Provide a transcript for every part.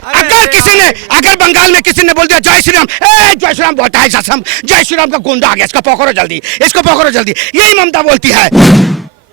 अगर बंगाल में किसी ने बोल दिया जय श्री राम, जय श्री राम बोलता है ससम, जय श्री राम का गुंडा आ गया, इसको पकड़ो जल्दी, इसको पकड़ो जल्दी, यही ममता बोलती है।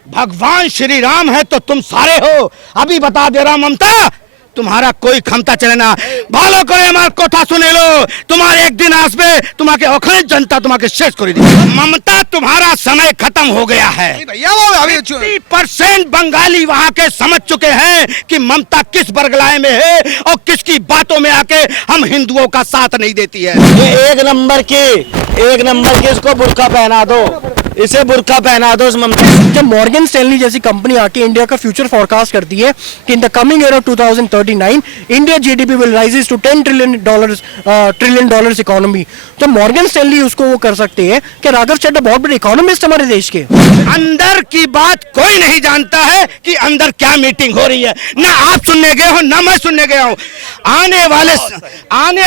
भगवान श्री राम है तो तुम सारे हो। अभी बता दे रहा ममता, तुम्हारा कोई क्षमता चले ना, भालो करे हमारा कोठा सुने लो, तुम्हारे एक दिन आसपे तुम्हारे अखिल जनता तुम्हारे शेष कर दी। ममता तुम्हारा समय खत्म हो गया है भैया। वो अभी 80% बंगाली वहां के समझ चुके हैं कि ममता किस बरगलाए में है और किसकी बातों में आके हम हिंदुओं का साथ नहीं देती है। ये एक नंबर की इसको बुर्का पहना दो, इसे बुर्का पहना दो इस ममता। जब मॉर्गन स्टैनली जैसी कंपनी आके इंडिया का फ्यूचर फोरकास्ट करती है कि in the coming year of 2039 India GDP will rises to $10 trillion economy, तो मॉर्गन स्टैनली उसको वो कर सकते हैं कि राघव चड्ढा बहुत बड़े इकोनॉमिस्ट हमारे देश के। अंदर की बात कोई नहीं जानता है कि अंदर क्या मीटिंग हो रही है, ना आप सुनने गए हो ना मैं सुनने गया हूं। आने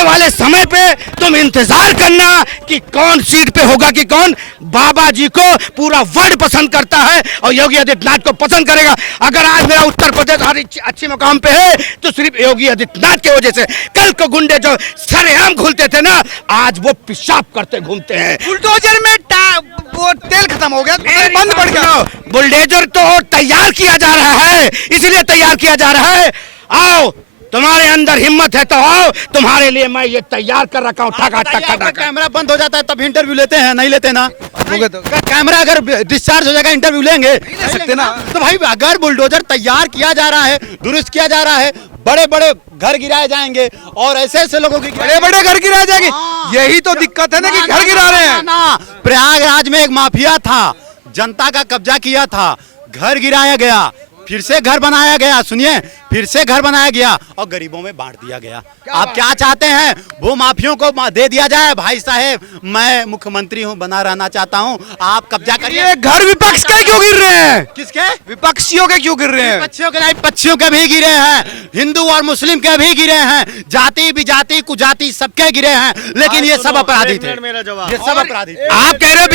वाले समय पे तुम इंतजार करना कि कौन सीट पे होगा, कि कौन बाबा जी को पूरा वर्ल्ड पसंद करता है और योगी आदित्यनाथ को पसंद करेगा। अगर आज मेरा उत्तर प्रदेश हर अच्छी मुकाम पे है तो सिर्फ योगी आदित्यनाथ की वजह से। कल को गुंडे जो सरेआम घुलते थे ना, आज वो पेशाब करते घूमते हैं। बुलडोजर में वो तेल खत्म हो गया, बंद पड़ गया। बुलडोजर तो तैयार किया जा रहा है, इसलिए तैयार किया जा रहा है। आओ, तुम्हारे अंदर हिम्मत है तो आओ, तुम्हारे लिए मैं ये तैयार कर रखा हूँ। कैमरा बंद हो जाता है तब इंटरव्यू लेते हैं, नहीं लेते ना। कैमरा अगर डिस्चार्ज हो जाएगा इंटरव्यू लेंगे, ले सकते ना। तो भाई अगर बुलडोजर तैयार किया जा रहा है, दुरुस्त किया जा रहा है, बड़े बड़े घर गिराए जाएंगे और ऐसे लोगों की बड़े बड़े घर गिराए जाएंगे। यही तो दिक्कत है ना कि घर गिरा रहे हैं ना। प्रयागराज में एक माफिया था, जनता का कब्जा किया था, घर गिराया गया, फिर से घर बनाया गया। सुनिए, फिर से घर बनाया गया और गरीबों में बांट दिया गया। आप क्या चाहते हैं? वो माफियों को दे दिया जाए? भाई साहब, मैं मुख्यमंत्री हूं, बना रहना चाहता हूं, आप कब्जा करिए। घर विपक्ष के क्यों गिर रहे हैं? किसके? विपक्षियों के क्यों गिर रहे हैं? विपक्षियों के नहीं, पक्षियों के भी गिरे हैं, हिंदू और मुस्लिम के भी गिरे हैं, जाति विजाति कुजाति सबके गिरे हैं, लेकिन ये सब अपराधी थे। ये सब अपराधी थे। आप कह रहे हो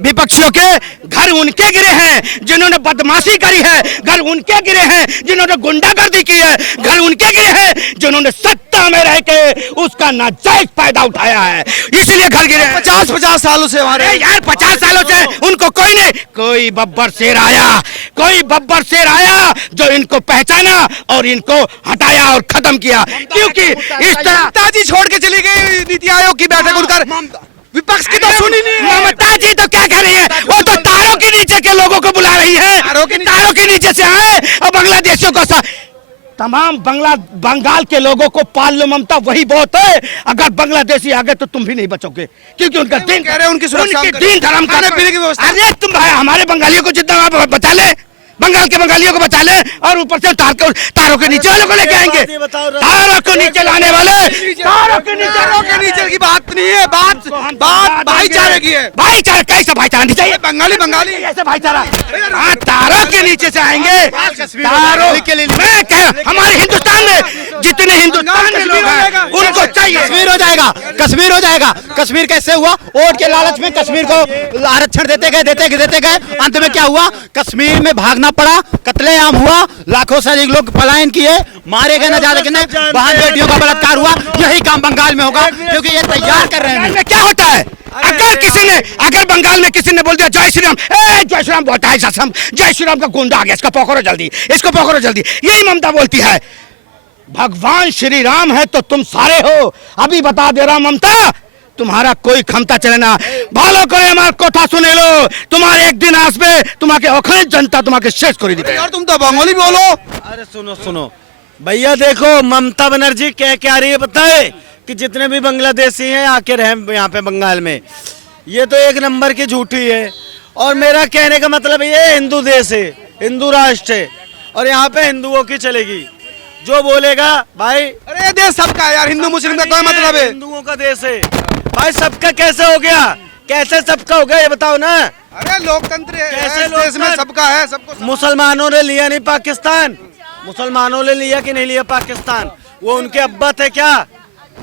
विपक्षियों के घर उनके गिरे हैं जिन्होंने बदमाशी करी है, घर उनके गिरे हैं जिन्होंने गुंडागर्दी की है, घर उनके गिरे हैं जिन्होंने सत्ता में रह के उसका नाजायज फायदा उठाया है, इसलिए घर गिरे। 50 सालों से हमारे यार 50 सालों से उनको कोई नहीं, कोई बब्बर शेर आया जो इनको पहचाना और इनको हटाया और खत्म किया। क्योंकि इस तरह ताजी छोड़ के चली गई नीति आयोग की बैठक, उनका विपक्ष की तो सुनी नहीं। ममता जी तो क्या कर रही है? वो तो तारों के नीचे के लोगों को बुला रही है, तारों के नीचे से आए और बांग्लादेशियों को तमाम बंगाल के लोगों को पाल लो ममता, वही बहुत है। अगर बांग्लादेशी आ गए तो तुम भी नहीं बचोगे, क्योंकि उनका दिन कह रहे हैं उनकी सुरक्षा, दिन धर्म खाने पीने की व्यवस्था। अरे तुम भाई हमारे बंगालियों को जितना बचा ले, बंगाल के बंगालियों को बचा ले और ऊपर से तारों के नीचे वालों को लेके आएंगे। तारों को नीचे लाने वाले, तारों के नीचे की बात नहीं है, बात भाईचारे की है। भाईचारा कैसा भाईचारा नहीं चाहिए? बंगाली ऐसे भाईचारा तारों के नीचे से आएंगे। तारों के लिए मैं कह, हमारे हिंदुस्तान में जितने हिंदुस्तान में लोग हैं उनको चाहिए। कश्मीर हो जाएगा, कश्मीर हो जाएगा। कश्मीर कैसे हुआ? वोट के लालच में कश्मीर को आरक्षण देते गए, अंत में क्या हुआ? कश्मीर में भागना पड़ा, कत्लेआम हुआ, लाखों से अधिक लोग पलायन किए, मारे गए, न जाने कितने, बहन बेटियों का बलात्कार हुआ। यही काम बंगाल में होगा, क्योंकि ये तैयार कर रहे हैं। क्या होता है? अगर बंगाल में किसी ने बोल दिया जय श्री राम, जय श्री राम बोलता है ससम, जय श्री राम का गुंडा आ गया, इसको पकड़ो जल्दी, इसको पकड़ो जल्दी, यही ममता बोलती है। भगवान श्री राम है तो तुम सारे हो। अभी बता दे रहा ममता, तुम्हारा कोई क्षमता चले ना, भालो करे हमारा कोठा सुने लो, तुम्हारे एक दिन आसपे तुम्हारे अखिल जनता तुम्हारे शेष कर दी। यार तुम तो बंगाली बोलो। अरे सुनो भैया, देखो ममता बनर्जी क्या रही है बताए कि जितने भी बांग्लादेशी हैं आके रहे यहाँ पे बंगाल में, ये तो एक नंबर की झूठी है। और मेरा कहने का मतलब ये हिंदू देश है, हिंदू राष्ट्र है और यहाँ पे हिंदुओं की चलेगी, जो बोलेगा भाई। अरे देश सबका है यार, हिंदू मुस्लिम का कोई मतलब है? हिंदुओं का देश है भाई, सबका कैसे हो गया? कैसे सबका हो गया ये बताओ ना। अरे लोकतंत्र है, कैसे देश में सबका है, सबको। मुसलमानों ने लिया नहीं पाकिस्तान, मुसलमानों ने लिया कि नहीं लिया पाकिस्तान? वो उनके अब्बा थे क्या?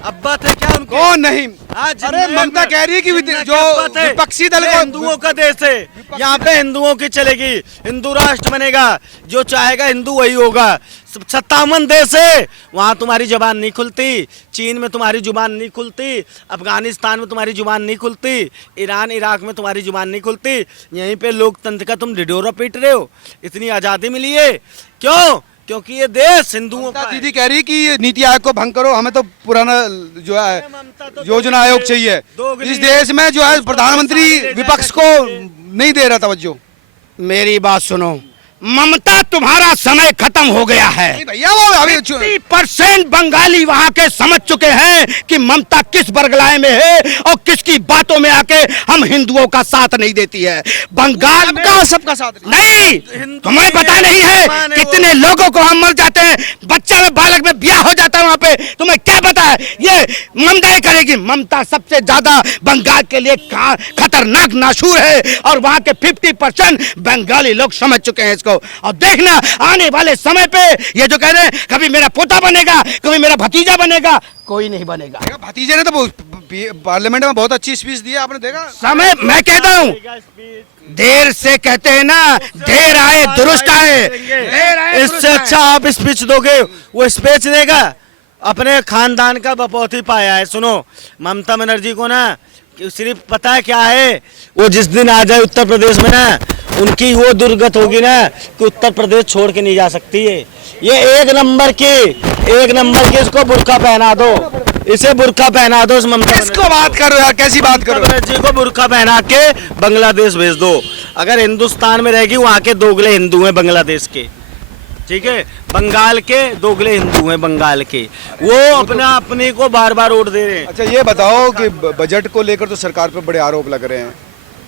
अब्बा थे क्या उनके? कौन नहीं? आज अरे जिन्ना ममता में- कह रही है कि जिन्ना जो के अब्बा थे, विपक्षी दल ये को हिंदुओं का देश है, यहाँ पे हिंदुओं की चलेगी, हिंदू राष्ट्र बनेगा, जो चाहेगा हिंदू वही होगा। 57 देश है, वहाँ तुम्हारी जुबान नहीं खुलती, चीन में तुम्हारी जुबान नहीं खुलती, अफगानिस्तान में तुम्हारी जुबान नहीं खुलती, ईरान इराक में तुम्हारी जुबान नहीं खुलती, यहीं पे लोकतंत्र का तुम ढिढोरा पीट रहे हो। इतनी आज़ादी मिली है क्यों? क्योंकि ये देश हिंदुओं का है। दीदी कह रही है कि ये नीति आयोग को भंग करो, हमें तो पुराना जो है ममता तो योजना आयोग चाहिए। दोगली इस देश में जो है प्रधानमंत्री विपक्ष को नहीं दे रहा तवज्जो। मेरी बात सुनो, ममता तुम्हारा समय खत्म हो गया है। नहीं भैया वो अभी 50% बंगाली वहां के समझ चुके हैं कि ममता किस बरगलाए में है और किसकी बातों में आके हम हिंदुओं का साथ नहीं देती है। बंगाल में सबका साथ नहीं, तुम्हें पता नहीं है कितने लोगों को हम मर जाते हैं, बच्चा में बालक में ब्याह हो जाता है वहां पे, तुम्हें क्या पता है? ये ममता ही करेगी। ममता सबसे ज्यादा बंगाल के लिए खतरनाक नासूर है और वहां के 50% बंगाली लोग समझ चुके हैं इसको। और देखना आने वाले समय पे ये जो कह रहे हैं कभी मेरा पोता बनेगा, कभी मेरा भतीजा बनेगा, कोई नहीं बनेगा। भतीजे ने तो पार्लियामेंट में बहुत अच्छी स्पीच दी है, आपने देखा? समय मैं कहता हूँ, देर से कहते हैं ना, देर आए दुरुस्त आए। देर आए इससे दुरुस्त आए। अच्छा आप स्पीच दोगे, वो स्पीच देगा, अपने खानदान का बपौती पाया है। सुनो, ममता बनर्जी को ना सिर्फ पता है क्या है, वो जिस दिन आ जाए उत्तर प्रदेश में ना, उनकी वो दुर्गत होगी ना कि उत्तर प्रदेश छोड़ के नहीं जा सकती है। ये एक नंबर की इसको बुर्का पहना दो, इसे बुर्का पहना दो। इस ममता किसको बात कर रहे हो यार, कैसी बात कर रहे हो? बनर्जी को बुर्का पहना के बांग्लादेश भेज दो। अगर हिंदुस्तान में रहेगी, वहाँ के दोगले हिंदू हैं बांग्लादेश के, ठीक है, बंगाल के दोगले हिंदू हैं बंगाल के, वो अपने को बार बार वोट दे रहे हैं। अच्छा ये बताओ कि बजट को लेकर तो सरकार पर बड़े आरोप लग रहे हैं।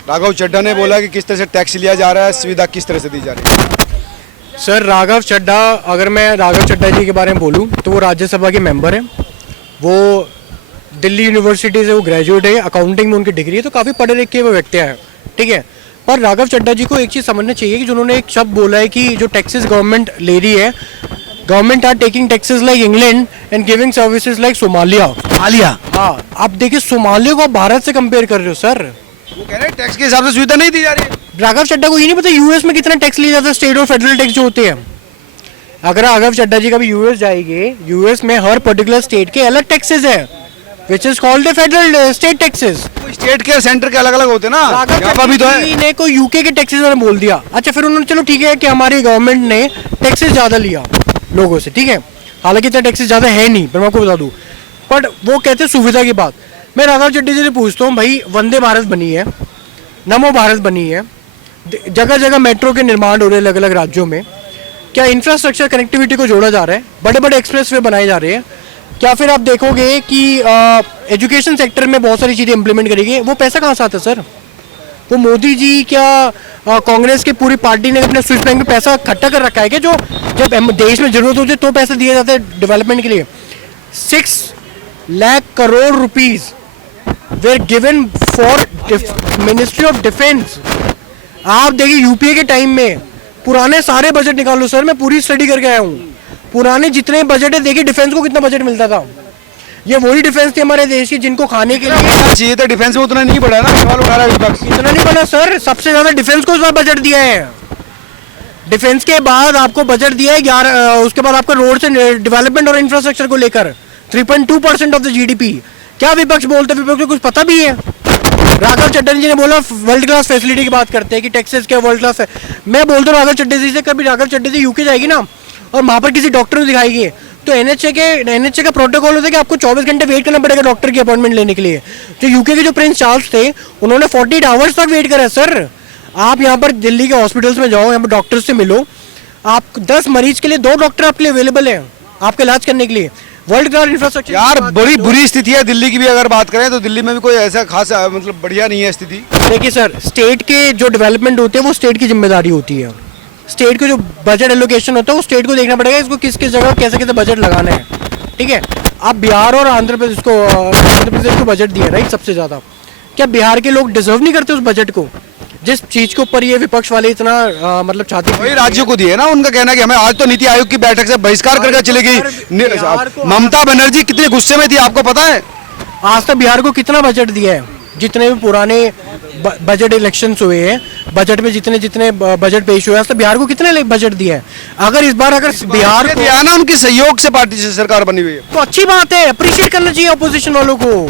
राघव चड्ढा ने बोला कि किस तरह से टैक्स लिया जा रहा है, सुविधा किस तरह से दी जा रही है। सर राघव चड्ढा, अगर मैं राघव चड्ढा जी के बारे में बोलूं तो वो राज्यसभा के मेंबर हैं, वो दिल्ली यूनिवर्सिटी से वो ग्रेजुएट है, अकाउंटिंग में उनकी डिग्री है, तो काफ़ी पढ़े लिखे वो व्यक्ति है, ठीक है। पर राघव चड्ढा जी को एक चीज़ समझना चाहिए कि जिन्होंने एक शब्द बोला है कि जो टैक्सेस गवर्नमेंट ले रही है, government are taking taxes like England and giving services like Somalia. हाँ, आप देखिए सोमालिया को आप भारत से कंपेयर कर रहे हो सर। वो कह रहे हैं टैक्स के हिसाब से सुविधा नहीं दी जा रही है। राघव चड्ढा को ये नहीं पता यूएस में कितना टैक्स लिया जाता है, स्टेट और फेडरल टैक्स जो होते हैं। अगर राघव चड्ढा जी कभी यूएस जाएंगे, यूएस में हर पर्टिकुलर स्टेट के अलग टैक्सेस है, which is called the federal state taxes. State के सेंटर के अलग अलग होते हैं ना, राघव यहाँ पर भी तो है। चड्ढा ने को यूके के टैक्सेस में बोल दिया। अच्छा, फिर उन्होंने चलो ठीक है कि हमारी गवर्नमेंट ने टैक्सेस ज्यादा लिया लोगों से, ठीक है, हालांकि इतना टैक्सेस ज्यादा है नहीं, पर मैं आपको बता दूं, बट वो कहते हैं सुविधा की बात। मैं राघव चड्ढा जी से पूछता हूँ, भाई वंदे भारत बनी है, नमो भारत बनी है, जगह जगह मेट्रो के निर्माण हो रहे हैं अलग अलग राज्यों में, क्या इंफ्रास्ट्रक्चर कनेक्टिविटी को जोड़ा जा रहा है, बड़े बड़े एक्सप्रेसवे बनाए जा रहे हैं, क्या फिर आप देखोगे कि एजुकेशन सेक्टर में बहुत सारी चीज़ें इंप्लीमेंट करेंगे, वो पैसा कहाँ से आता है सर? वो मोदी जी क्या कांग्रेस की पूरी पार्टी ने अपने स्विस बैंक में पैसा इकट्ठा कर रखा है कि जो जब देश में जरूरत होती है तो पैसा दिया जाता है डेवलपमेंट के लिए? 6 lakh crore rupees were given for ministry of defence. आप देखिए यूपीए के टाइम में पुराने सारे बजट निकालो सर, मैं पूरी स्टडी करके आया हूँ, पुराने जितने बजट है देखिए डिफेंस को कितना बजट मिलता था। ये वही डिफेंस थी हमारे देश की जिनको खाने के लिए चाहिए था, डिफेंस में उतना नहीं बढ़ा ना, सवाल उठा रहा है विपक्ष। इतना नहीं बना सर, सबसे ज्यादा डिफेंस को बजट दिया है। डिफेंस के बाद आपको बजट दिया है 11, उसके बाद आपका रोड से डेवलपमेंट और इंफ्रास्ट्रक्चर को लेकर 3.2% ऑफ द जीडीपी। क्या विपक्ष बोलते, विपक्ष को कुछ पता भी है? राघव चड्ढा जी ने बोला वर्ल्ड क्लास फैसिलिटी की बात करते हैं कि टैक्सेस क्या वर्ल्ड क्लास है। मैं बोलता हूँ राघव चड्ढा जी से, कभी राघव चड्ढा जी यूके जाएगी ना और वहाँ पर किसी डॉक्टर को दिखाएगी तो एनएचए का प्रोटोकॉल होता है कि आपको 24 घंटे वेट करना पड़ेगा डॉक्टर की अपॉइंटमेंट लेने के लिए। जो यूके के जो प्रिंस चार्ल्स थे उन्होंने 48 आवर्स तक वेट करा सर। आप यहाँ पर दिल्ली के हॉस्पिटल्स में जाओ, यहाँ पर डॉक्टर से मिलो, आप 10 मरीज के लिए 2 डॉक्टर आपके लिए अवेलेबल है आपके इलाज करने के लिए। वर्ल्ड क्लास इंफ्रास्ट्रक्चर यार बड़ी बुरी स्थिति है दिल्ली की भी, अगर बात करें तो दिल्ली में भी कोई ऐसा खास मतलब बढ़िया नहीं है स्थिति। देखिए सर, स्टेट के जो डेवलपमेंट होते हैं वो स्टेट की जिम्मेदारी होती है। स्टेट को जो बजट एलोकेशन होता है वो स्टेट को देखना पड़ेगा, इसको किस किस जगह कैसे कैसे बजट लगाना है, ठीक है। आप बिहार और आंध्र प्रदेश को बजट दिया राइट सबसे ज़्यादा, क्या बिहार के लोग डिजर्व नहीं करते उस बजट को? जिस चीज के ऊपर ये विपक्ष वाले इतना मतलब छाती वही राज्यों को दिए ना, उनका कहना है कि हमें आज तो नीति आयोग की बैठक से बहिष्कार करके चली गई। ममता बनर्जी कितने गुस्से में थी आपको पता है? आज तक बिहार को कितना बजट दिया है? जितने भी पुराने बजट इलेक्शंस हुए हैं, बजट में जितने जितने बजट पेश हुए हैं, तो बिहार को कितने बजट दिया है? अगर इस बार बिहार को दिया ना, उनकी सहयोग से पार्टी से सरकार बनी हुई है। तो अच्छी बात है, अप्रिशिएट करना चाहिए अपोजिशन वालों को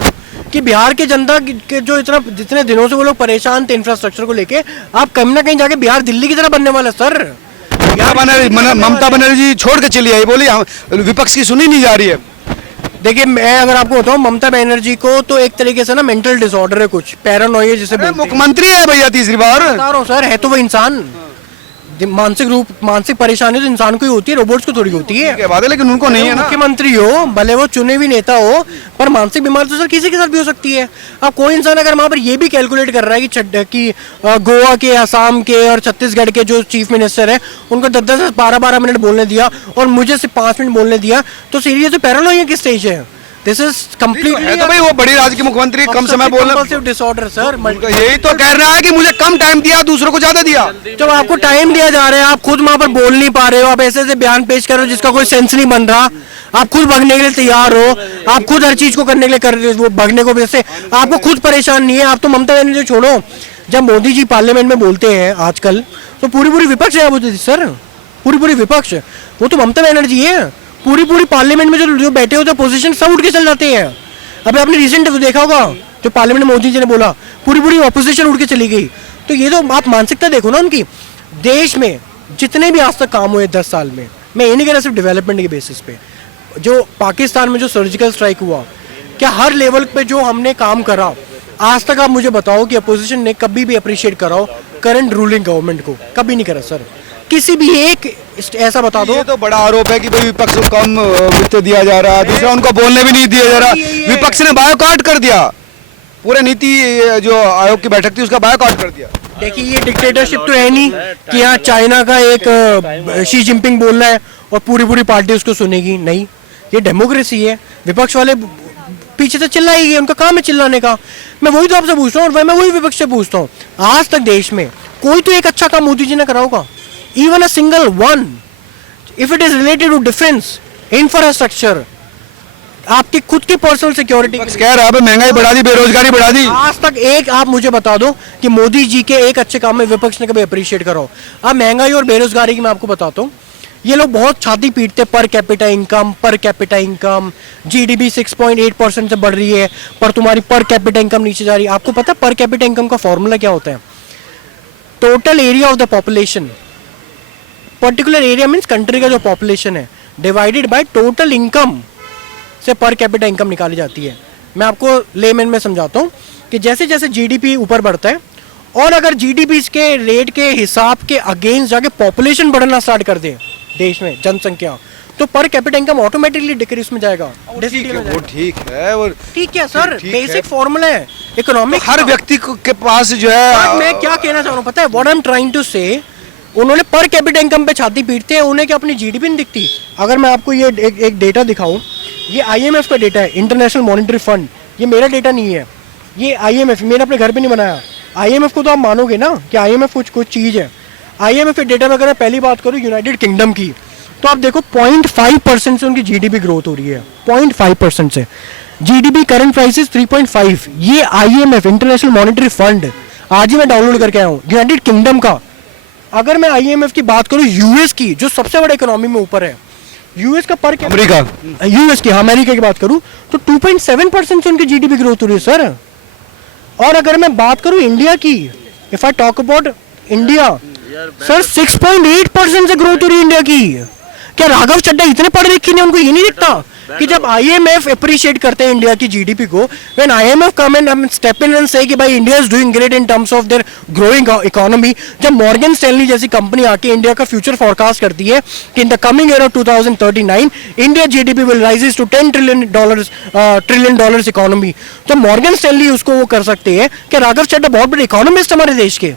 कि बिहार के जनता के जो जितने दिनों से वो लोग परेशान थे इंफ्रास्ट्रक्चर को लेके, आप कहीं ना कहीं जाके बिहार दिल्ली की तरह बनने वाला है सर। ममता बनर्जी छोड़ के चली आई, बोली विपक्ष की सुनी नहीं जा रही है। देखिए मैं अगर आपको बताऊं, ममता बनर्जी को तो एक तरीके से ना मेंटल डिसऑर्डर है, कुछ पैरानोइया जिसे बोलते हैं। मुख्यमंत्री है भैया तीसरी बार। बता रहा हूं सर, है तो वो इंसान। मानसिक परेशानी तो इंसान को ही होती है, रोबोट्स को थोड़ी होती है। बात है, लेकिन उनको नहीं है ना। मुख्यमंत्री हो, भले वो चुने हुए नेता हो, पर मानसिक बीमारी तो सर किसी के साथ भी हो सकती है। अब कोई इंसान अगर वहां पर ये भी कैलकुलेट कर रहा है कि गोवा के, असम के और छत्तीसगढ़ के जो चीफ मिनिस्टर है उनको 10-10 12-12 मिनट बोलने दिया और मुझे सिर्फ 5 मिनट बोलने दिया, तो सीरियस तो पैरानोइया किस स्टेज है? दिस इज कंप्लीटली तो भाई वो बड़ी राज्य के मुख्यमंत्री कम समय बोलने डिसऑर्डर सर। यही तो कह रहा है कि मुझे कम टाइम दिया, दूसरों को ज्यादा दिया। जब आपको टाइम दिया जा रहा है, आप खुद वहां पर बोल नहीं पा रहे हो, आप ऐसे ऐसे बयान पेश कर रहे हो जिसका कोई सेंस नहीं बन रहा, आप खुद भागने के लिए तैयार हो, आप खुद हर चीज को करने के लिए कर रहे हो, वो भागने को वैसे आपको खुद परेशान नहीं है। आप तो ममता बनर्जी छोड़ो, जब मोदी जी पार्लियामेंट में बोलते हैं आजकल, तो पूरी विपक्ष है बोलते सर, पूरी विपक्ष, वो तो ममता बनर्जी है। पूरी पार्लियामेंट में जो बैठे होते पोजीशन सब उठ के चल जाते हैं। अभी आपने रिसेंट देखा होगा जो पार्लियामेंट में मोदी जी ने बोला, पूरी ऑपोजिशन उठ के चली गई। तो ये तो आप मानसिकता देखो ना उनकी। देश में जितने भी आज तक काम हुए 10 साल में, मैं ये नहीं कह रहा सिर्फ डेवलपमेंट के बेसिस पे, जो पाकिस्तान में जो सर्जिकल स्ट्राइक हुआ, क्या हर लेवल पे जो हमने काम करा, आज तक आप मुझे बताओ कि अपोजिशन ने कभी भी अप्रिशिएट करा हो करंट रूलिंग गवर्नमेंट को? कभी नहीं करा सर। किसी भी एक ऐसा बता दो। ये तो बड़ा आरोप है कि भाई विपक्ष को कम वित्त दिया जा रहा है, दूसरा उनको बोलने भी नहीं दिया जा रहा। विपक्ष ने बायकॉट कर दिया, पूरे नीति जो आयोग की बैठक थी उसका बायकॉट कर दिया। देखिए ये डिक्टेटरशिप तो है नहीं कि यहाँ चाइना का एक शी जिनपिंग बोल रहा है और पूरी पार्टी उसको सुनेगी, नहीं। ये डेमोक्रेसी है, विपक्ष वाले पीछे से चिल्लाएंगे, उनका काम है चिल्लाने का। मैं वही तो आपसे पूछता हूँ और मैं वही विपक्ष से पूछता हूँ, आज तक देश में कोई तो एक अच्छा काम मोदी जी ने करा होगा? Even a single one, if it is related to defense, infrastructure, आपकी खुद की पर्सनल सिक्योरिटी। कह रहा है महंगाई बढ़ा दी, बेरोजगारी बढ़ा दी, आज तक एक आप मुझे बता दो कि मोदी जी के एक अच्छे काम में विपक्ष ने कभी अप्रिशिएट करो। अब महंगाई और बेरोजगारी की मैं आपको बताता हूँ, ये लोग बहुत छाती पीटते, पर कैपिटा इनकम जीडीपी 6.8% से बढ़ रही है, पर तुम्हारी पर कैपिटा इनकम नीचे जा रही है। आपको पता है पर कैपिटा इनकम का फॉर्मूला क्या होता है? Total area of the population, particular area means country का जो पॉपुलेशन है, डिवाइडेड बाय टोटल इनकम से पर कैपिटा इनकम निकाली जाती है। मैं आपको लेमैन में समझाता हूँ कि जैसे जैसे जीडीपी ऊपर बढ़ता है और अगर जीडीपी के रेट के हिसाब के अगेंस्ट जाके पॉपुलेशन बढ़ना स्टार्ट कर दे देश में, जनसंख्या, तो per capita income automatically decrease में जाएगा। वो ठीक है, वो ठीक है सर, बेसिक फॉर्मूला है इकोनॉमिक। तो हर व्यक्ति के पास जो है, मैं क्या कहना चाह रहा हूँ पता है, what I am trying to say, उन्होंने पर कैपिटा इनकम पे छाती पीटते हैं, उन्हें क्या अपनी जीडीपी नहीं दिखती? अगर मैं आपको ये एक डेटा दिखाऊं, ये आईएमएफ का डेटा है, इंटरनेशनल मॉनेटरी फंड, ये मेरा डेटा नहीं है, ये आईएमएफ, मैंने अपने घर पे नहीं बनाया। आईएमएफ को तो आप मानोगे ना कि आईएमएफ कुछ चीज़ है। आईएमएफ के डेटा में अगर मैं पहली बात करूँ यूनाइटेड किंगडम की, तो आप देखो 0.5% से उनकी जीडीपी ग्रोथ हो रही है, 0.5% से। जीडीपी करंट प्राइस 3.5, ये आईएमएफ इंटरनेशनल मॉनेटरी फंड, आज ही मैं डाउनलोड करके आया हूँ, यूनाइटेड किंगडम का। अगर मैं आईएमएफ की बात करूं यूएस की, जो सबसे बड़ा इकोनॉमी में ऊपर है, यूएस का पर अमेरिका, यूएस की, अमेरिका की बात करूं तो 2.7% से उनकी जीडीपी ग्रोथ हो रही है सर। और अगर मैं बात करूं इंडिया की, if I talk about India, sir 6.8% से ग्रोथ हो रही है इंडिया की। क्या राघव चड्ढा इतने पढ़े लिखे नहीं, उनको ये नहीं दिखता कि जब आईएमएफ अप्रिशिएट करते हैं इंडिया की जीडीपी को, when IMF come and step in and say कि भाई India is doing great in terms of their growing economy, जब मॉर्गन स्टैनली जैसी कंपनी आके इंडिया का फ्यूचर फोरकास्ट करती है कि in the coming year of 2039 India GDP will rises to $10 trillion economy, तो मॉर्गन स्टैनली उसको वो कर सकते हैं कि राघव चड्ढा बहुत बड़े इकोनॉमिस्ट हमारे देश के।